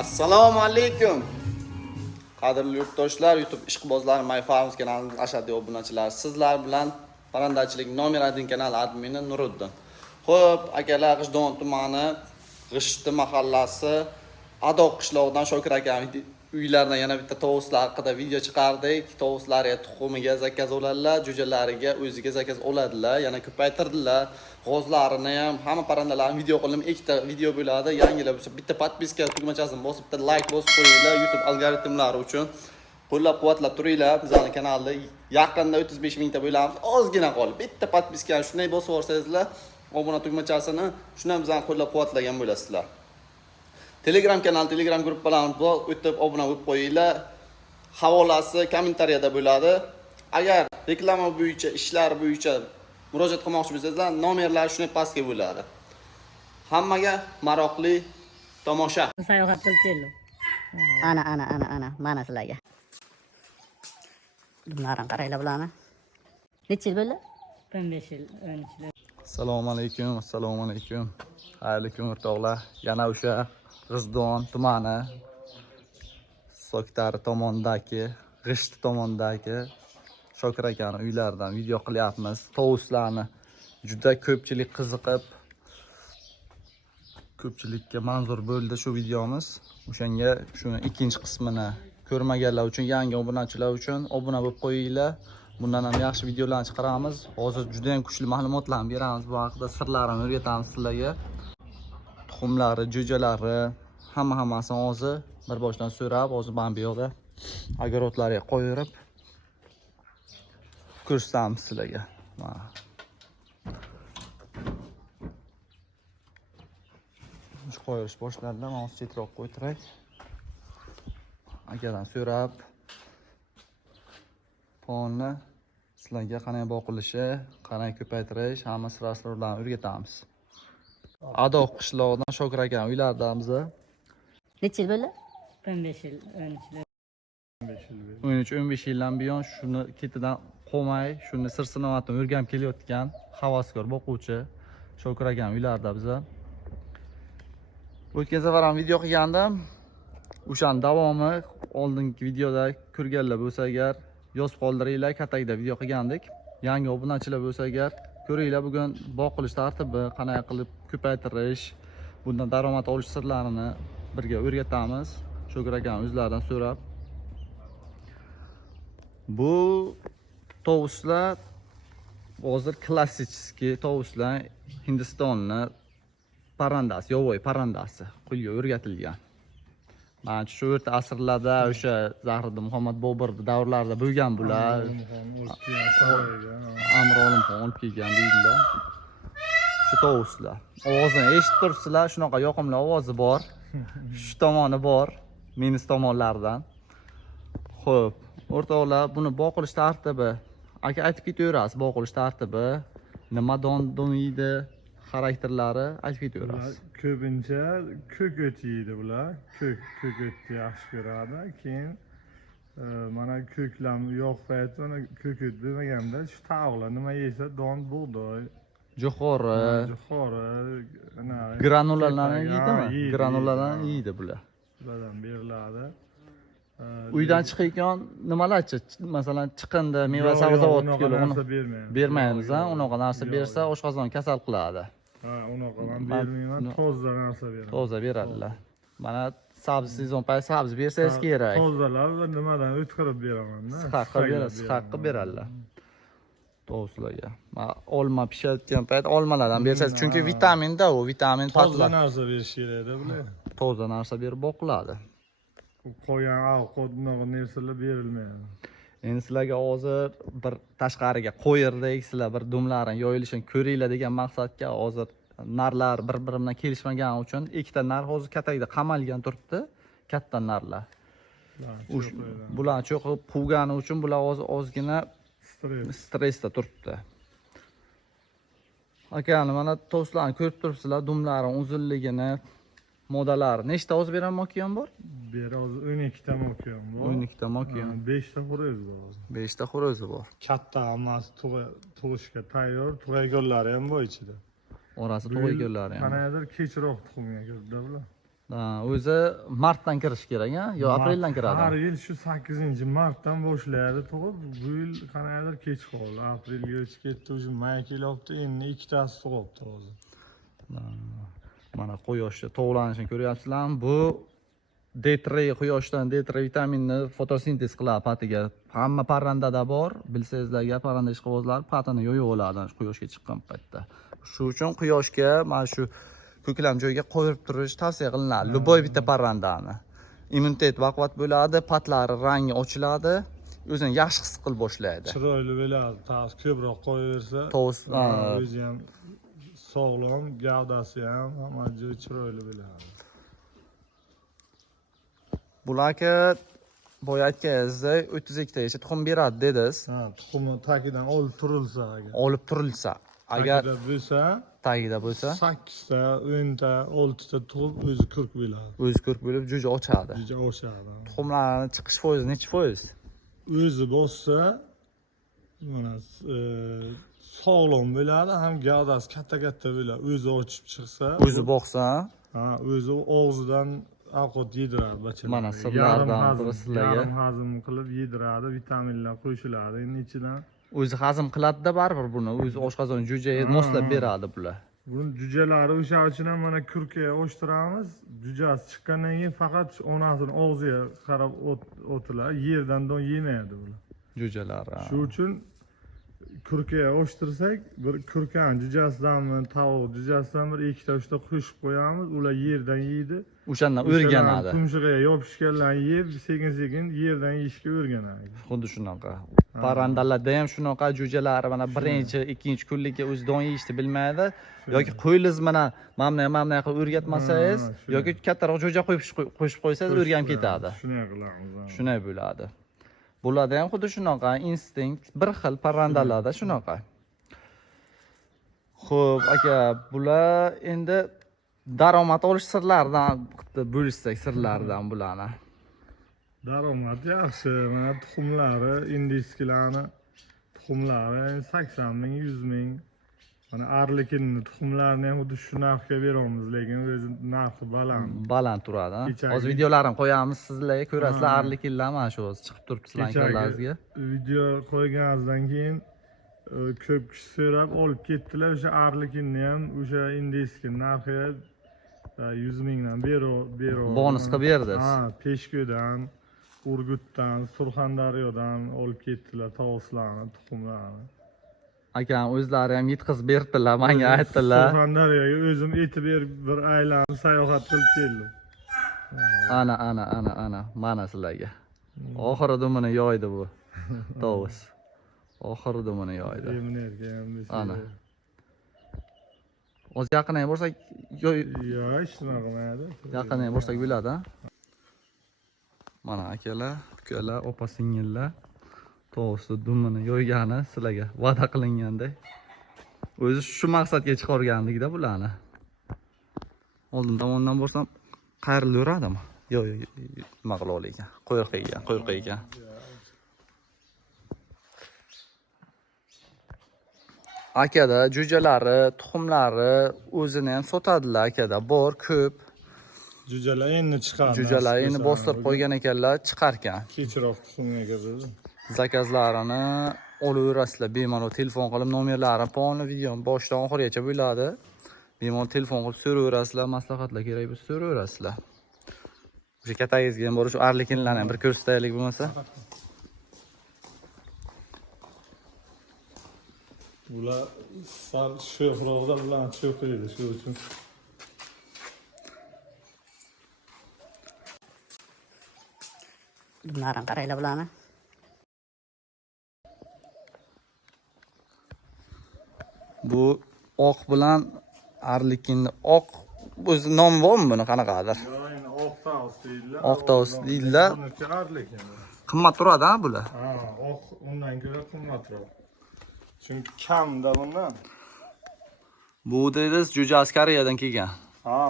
Assalomu alaykum. Qadrli yurtdoshlar, YouTube ishqibozlari, My Farms kanalining ashaddiy obunachilari, sizlar bilan parandachilik nomer 1 kanal admini Nuriddin. Xo'p, akalar, G'ijdon tumani, G'ishti mahallasi, Adoq qishlog'idan Shokir aka uylaridan yana bitta tovuslar haqida video chiqardik. Tovuslariga tuxumiga zakaz oladilar, jo'jalariga o'ziga zakaz oladilar, yana ko'paytirdilar. G'ozlarini ham, hamma parandalarni video qilim, ikkita video bo'ladi. Yangilar bo'lsa bitta podpiska tugmachasini bosib, bitta like bosib qo'yinglar. YouTube algoritmlari uchun qo'llab-quvvatlab turinglar. Bizning kanalda yaqinda 35 mingta bo'lamiz. Ozgina qolib, bitta podpiskani shunday bosib yuborsangizlar, obuna tugmachasini shundan bizani qo'llab-quvvatlagan bo'lasizlar. Telegram kanal, Telegram gruppalarimiz bor, o'tib obuna bo'lib qo'yinglar. Havolasi kommentariyada bo'ladi. Agar reklama bo'yicha, ishlar bo'yicha murojaat qilmoqchi bo'lsangizlar, nomerlar shunday pastga bo'ladi. Hammaga maroqli tomosha. Sayohat qilib keldim. Ana, mana sizlarga. Bunlarni qaranglar bularni. Necha yil bo'ldi? 15 yil, 13 yil. Assalomu alaykum. Xayrli kun o'rtoqlar. Yana o'sha G'ijdon tumani Soktari tomondagi, G'ishti tomondagi Shokir akani uylaridan video qilyapmiz. Tovuslarni juda ko'pchilik qiziqib, ko'pchilikka manzur bo'ldi shu videomiz. O'shanga shuni ikkinchi qismini ko'rmaganlar uchun, yangi obunachilar uchun obuna bo'lib qo'yinglar. Bundan ham yaxshi videolarni chiqaramiz. Hozir juda ham kuchli ma'lumotlarni beramiz, bu haqida sirlarini o'rgatamiz sizlarga. Tuxumlari, jo'jalari, hammasini hozir bir boshdan so'rab, hozir mana bu yoqda огородlarga qo'yib ko'rsatamiz sizlarga. Shu qo'yish boshlaridan hozir chetroq qo'ytiray. Akadan so'rab, ponni sizlarga qanday boqilishi, qanday ko'paytirish, hamma sirlarni o'rgatamiz. Adoq qishlog'idan Shokir aka uylardamiz. Necha yil bo'ldi? 15 yil, 13-15 yildan buyon shuni ketidan qolmay, shuni sir-sinoatini o'rganib kelayotgan havaskor boquvchi Shokir aka uylarda biz. O'tgan safar ham video qilgandim. O'shaning davomi oldingi videoda ko'rganlar bo'lsa agar yozib qoldiringlar, katagida video qilgandik. Yangi obunachilar bo'lsa agar ko'ringlar, bugun boqilish tartibi, qanday qilib ko'paytirish, bundan daromad olish sirlarini birga o'rgatamiz. Shokir aka o'zlaridan so'rab. Bu tovuslar hozir klassik tovuslar, Hindistonni parrandasi, yovvoyi parrandasi qo'lga o'rgatilgan. Mana shu o'rta asrlarda o'sha Zahiriddin Muhammad Bobur davrlarida bo'lgan bular. Amir Olimxon olib kelgan deydilar. Shu tovuslar. Ovozini eshitib turibsizlar, shunaqa yoqimli ovozi bor. Shu tomoni bor, minus tomonlardan. Xo'p, o'rtoqlar, buni boqilish tartibi, aka aytib ketaverasiz, boqilish tartibi, nima don yeydi, xarakterlari aytib ketaverasiz. Ko'pincha ko'k o't yeydi bular. Ko'k o'tni yaxshi ko'radi. Keyin mana ko'klam yo'q payti, mana ko'k o't bo'lmaganda shu tavuqlar nima yesa, don, bug'doy, Jo'xori, granulalarni yeydimi? Granulalarni yeydi bular. Bulardan beriladi. Uydan chiqayotgan nimalarchi? Masalan, chiqindi, meva sabzavot bermaymiz, unaqa narsa bersa oshqozon kasal qiladi. Ha, unaqa ham bermayman, toza narsa beraman. Toza beradilar. Mana sabzi sezon payti sabzi bersangiz kerak. Tozalar va nimadan o'tkirib beraman-da. Siqaqqa beradilar. Tovuslarga. Olma pishayotgan payt olmalardan bersangiz, chunki vitaminda u, vitamin toza narsa berish kerak-da bular. Toza narsa berib boqiladi. Qo'ygan ovqatnoq narsalar berilmaydi. Endi sizlarga hozir bir tashqariga qo'yirdik, sizlar bir dumlarini yoyilishini ko'ringlar degan maqsadga hozir narlar bir-biri bilan kelishmagani uchun ikkita nar hozir katagida qamalgan turibdi, katta narlar. Bular cho'qib quvgani uchun bular ozgina stressda turibdi. Akani mana tovuslarni ko'rib turibsizlar, dumlari uzunligini, modalari. Nechta o'z bermoqchigan bor? Beri hozir 12 ta mo'kiyam bor. 12 ta mo'kiyam. 5 ta xo'roz bor. 5 ta xo'rozi bor. Katta hammasi tug'ishga tayyor, tug'aygonlari ham bor ichida. Orasi tug'aygonlari ham. Qanaqadir kechroq tuxumga kirdi bular. O'zi martdan kirish kerak, ha? Yo, apreldan Har kiradi. yil shu 8-martdan boshlaydi tug'ib, bu yil qanaqadir kech qoldi. Aprelga o'tib ketdi, уже may kelyapti, endi ikkitasi tug'ibdi hozir. Mana quyoshda to'g'lanishini ko'ryapsizlarmi? Bu D3 quyoshdan D3 vitaminni fotosintez qiladi patiga. Hamma parrandada bor. Bilsangizlarga parranda ishqibozlar patini yo'yib oladi quyoshga chiqqan paytda. Shu uchun quyoshga mana shu ko'klam joyga qo'yib turish tavsiya qilinadi. Luboy bitta parrandani. Immunitet baquvvat bo'ladi, patlari rangi ochiladi, o'zini yaxshi his qilib boshlaydi. Chiroyli bo'ladi, tavs ko'proq qo'yaversa, Tovus, o'zi ham sog'lom, gavdasi ham hamma joy chiroyli bo'ladi. Bularga boya aytganingizdek 32 tagacha tuxum beradi dedingiz. Ha, tuxumni tagidan olib turilsa agar. Olib turilsa, agar tagida tagida bo'lsa, bo'lsa 8 ta, 10 ta, 6 ta tug'ib o'zi ko'rk bo'ladi. o'zi ko'rk bo'lib jo'ja ochadi. Juda o'xshadi. Tuxumlarning chiqish foizi necha foiz? O'zi bossa mana sog'lom bo'ladi, ham gavdasi katta bo'ladi. O'zi ochib chiqsa, O'zi boqsa, ha, o'zi og'zidan ovqat yediradi bachalarga. Mana sirlardan biri sizlarga. Yarim hazm qilib yediradi, vitaminlar qo'shiladi. Endi ichidan o'zi hazm qiladi-da baribir buni. O'zi oshqozon jo'jaga moslab beradi bular. buni jujalari o'sha uchun ham mana kurkaga o'shtiramiz. Jujasi chiqqandan keyin faqat onasini og'ziga qarab o'tiladi. Yerdan don yemaydi bular. Jo'jalar. Shu uchun kurkaga o'shtirsak, bir kurkani jujasidanmi, tovuq jujasidan bir 2-3 ta qo'shib qo'yamiz. Ular yerdan yeydi. O'shandan o'rganadi. Tumshug'iga yopishganlarni yeb, sekin-sekin yerdan yeyishga o'rganadi. Xuddi shunaqa. Parrandalarda ham shunaqa jo'jalari mana birinchi, ikkinchi kunlikka o'zi don yeyishni bilmaydi. Yoki qo'yingiz mana mamna qilib o'rgatmasangiz, yoki kattaroq jo'ja qo'shib qo'ysangiz o'rganib ketadi. Shunday qilamiz. Shunday bo'ladi. Bularda ham xuddi shunaqa instinkt bir xil parrandalarda shunaqa. Xo'p, aka, bular endi daromad olish sirlaridan bo'lishsak, sirlaridan bularni. Daromad yaxshi. Mana tuxumlari, indiskilarni tuxumlari 80 ming, 100 ming. Mana arlekinni tuxumlarini ham xuddi shu narxga beramiz, lekin o'zi narxi baland. Baland turadi. Hozir videolarini qo'yamiz, sizlarga ko'rasizlar, arlekinlar mana shu hozir chiqib turibdi sizlarning ekanlaringizga. Video qo'yganingizdan keyin ko'p kishi so'rab olib ketdilar. O'sha arlekinni ham o'sha indiski narxiga 100 mingdan beri Bonus qilib berdi. Ha, Peshko'dan, Urgutdan, Surxondaryodan olib ketdilar tovuslarni, tuxumlarni. Akam o'zlari ham yetkazib berdilar, menga aytdilar. Surxondaryoga o'zim etib berib bir aylanib sayohat qilib keldim. Ana, mana sizlarga. Oxiri dumini yoydi bu tovus. Oxiri dumini yoydi. Ana. O'z yaqinga borsak, yo'q, hech nima qilmaydi. Yaqinga borsak bo'ladi, ha? Mana akalar, ukalar, opa-singillar tovusni dumini yo'ygani sizlarga va'da qilinganday. O'zi shu maqsadga chiqargandikda bularni. Oldin tomondan borsam qayrilaveradimi? Yo'q, nima qila olar ekan? Quyruq ekan. Akada jo'jalari, tuxumlari o'zini ham sotadilar akada. Bor, ko'p. Jo'jalar endi chiqadi. Jo'jalar endi bostirib qo'ygan ekanlar, chiqarkan. Kechroq tuxumga kirdi. Zakazlarini olaverasizlar, bemalol telefon qilib, nomerlari polni video boshidan oxirigacha bo'ladi. Bemalol telefon qilib so'raverasizlar, maslahatlar kerak bo'lsa so'raverasizlar. O'sha katagizga ham bor, shu arlekinlarni ham bir ko'rsataylik bo'lmasa. Bular sal sho'xroqda bilan sho'qiydi, shu uchun. Bunlarni qaranglar bularni. Bu oq bilan arlekinni oq o'zi nomi bormi buni qanaqadir? Yo'q, oq tovus deydilar. Oq tovus deydilar. Buniki arlekin. Qimmat turadi-a bular? Ha, oq undan ko'ra qimmatroq. Chunki kamda bundan. Bu deysiz jo'ja askariyadan kelgan. Ha,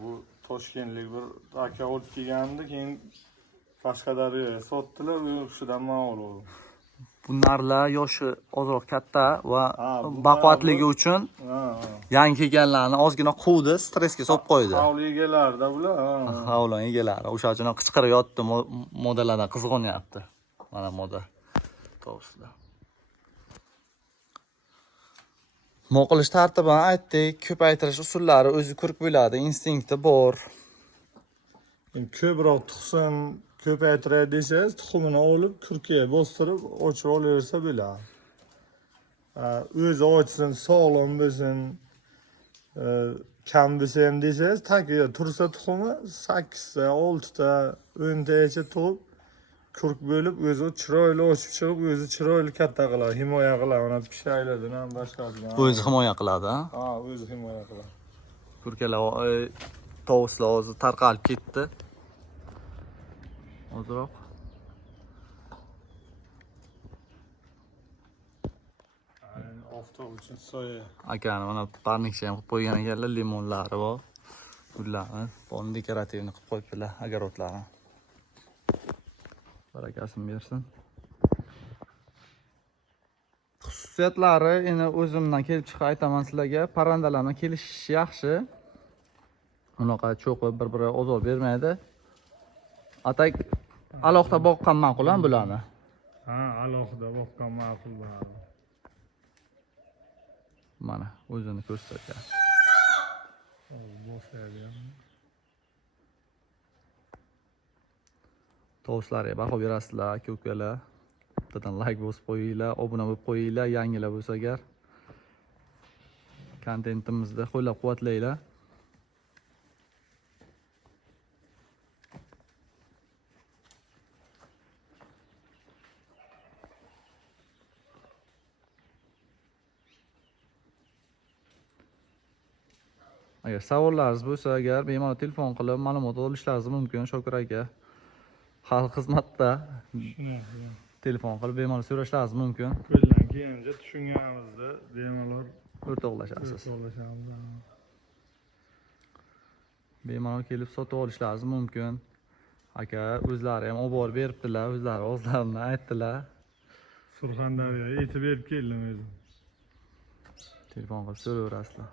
bu Toshkentlik bir aka olib kelgandi, keyin Qashqadaryoga sotdilar, u kishidan ma'lum bo'ldi. Bunlarla yoshi ozroq katta va Ha, bu baquvvatligi uchun Ha. yangi kelganlarni ozgina quvdi, stressga solib qo'ydi. Hovli egalarida bular. Havlon egalari o'sha uchun qichqirib yotdi, modalardan qizg'onyapti. Mana moda tovuslar. Mo'qilish tartibini aytdik, ko'paytirish usullari o'zi ko'rib bo'ladi, instinkti bor. Ko'proq tuxum ko'paytiray desangiz, tuxumini olib kurkiga bostirib ochib olaversa bo'ladi. O'zi ochsin, sog'lom bo'lsin, kam bo'lsa ham desangiz, tagiga tursa tuxumi 8 ta, 6 ta, 10 tagacha tug'ib, kurk bo'lib, o'zi chiroyli ochib chiqib, o'zi chiroyli katta qiladi, himoya qiladi, mana pishaklardan ham boshqasidan. O'zi himoya qiladi, ha? Ha, o'zi himoya qiladi. Kurkalar, tovuslar o'zi tarqalib ketdi. Ozroq. Oftob uchun soya. Akani mana parnikcha ham qilib qo'ygan ekanlar, limonlari bor. Gullarni, buni dekorativni qilib qo'yibdilar, огородlarni. Barakasini bersin. Xususiyatlari endi o'zimdan kelib chiqib aytaman sizlarga. Parrandalarning kelishishi yaxshi. Unaqa cho'qib bir-biriga ozor bermaydi. Atak alohida boqqan ma'qul ham bularni. Ha, alohida boqqan ma'qul bo'ladi. Mana o'zini ko'rsatgan. Tovuslarga baho berasizlar, aka-ukalar. Bittadan like bosib qo'yinglar, obuna bo'lib qo'yinglar, yangilar bo'lsa agar. Kontentimizni qo'llab-quvvatlanglar. Agar savollaringiz bo'lsa, agar bemalol telefon qilib ma'lumot olishlaringiz mumkin Shokir aka. Xalq xizmatda telefon qilib bemalol so'rashlaringiz mumkin. Qo'ldan kelgancha tushunganimizda bemalol O'rtoqlashasiz. o'rtoqlashamiz. Bemalol kelib sotib olishlaringiz mumkin. Aka o'zlari ham olib borib beribdilar, o'zlari o'zlaridan aytdilar. Surxondaryoga yetib berib keldim o'zim. Telefon qilib so'rayverasizlar.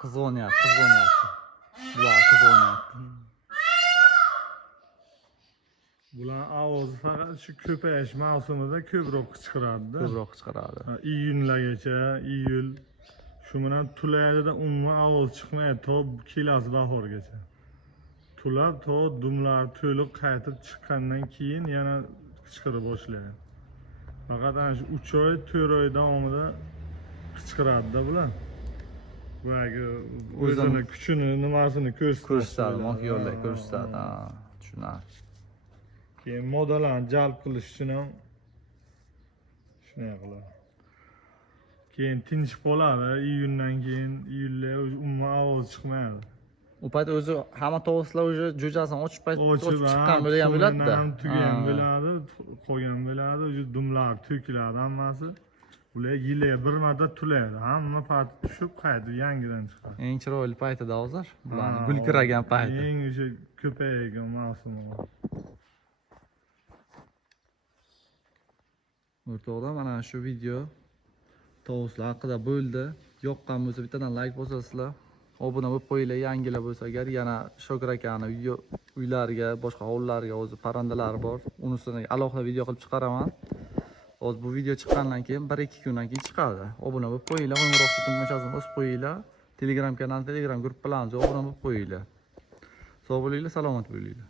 Qizg'onyapti. Bular qizg'onyapti. Bular ovozi faqat shu ko'payish mavsumida ko'proq qichqiradi-da. Ko'proq chiqaradi. Iyunlargacha, iyul shu bilan tulaydi-da, umuman ovoz chiqmaydi to kelasi bahorgacha. Tulab to dumlar to'liq qaytib chiqqandan keyin yana qichqira boshlaydi. Faqat ana shu 3 oy, 4 oy davomida qichqiradi-da bular. O'zini kuchini, nimasini Ko'rsatadi, yo'lda ko'rsatadi. Tushunarli. Keyin modalarni jalb qilish uchun ham shunday qiladi. Keyin tinchib qoladi, iyundan keyin iyulda umuman ovoz chiqmaydi. U payt o'zi hamma tovuslar o'sha jo'jasini ochib chiqqan bo'lgan bo'ladi-da. Ham tugagan bo'ladi, qolgan bo'ladi, o'sha dumlar to'kiladi hammasi. Ular yiliga bir marta tulaydi. Hamma parti tushib qaytib yangidan chiqadi. Eng chiroyli paytida hozir. Bularning gulkiragan payti. Eng o'sha ko'paygan mavsumi. O'rtoqlar, mana shu video tovuslar haqida bo'ldi. Yoqqan bo'lsa bittadan like bosasizlar. Obuna bo'lib qo'yinglar, yangilar bo'lsa agar. Yana Shokir akani uylariga, boshqa hovlilariga o'zi parrandalari bor. Unisini alohida video qilib chiqaraman. Hozir bu video chiqqandan keyin 1-2 kundan keyin chiqadi. Obuna bo'lib qo'yinglar, qo'ng'iroqcha tugmachasini bosib qo'yinglar. Telegram kanal, Telegram guruhlarimizni obuna bo'lib qo'yinglar. Sog' bo'linglar, salomat bo'linglar.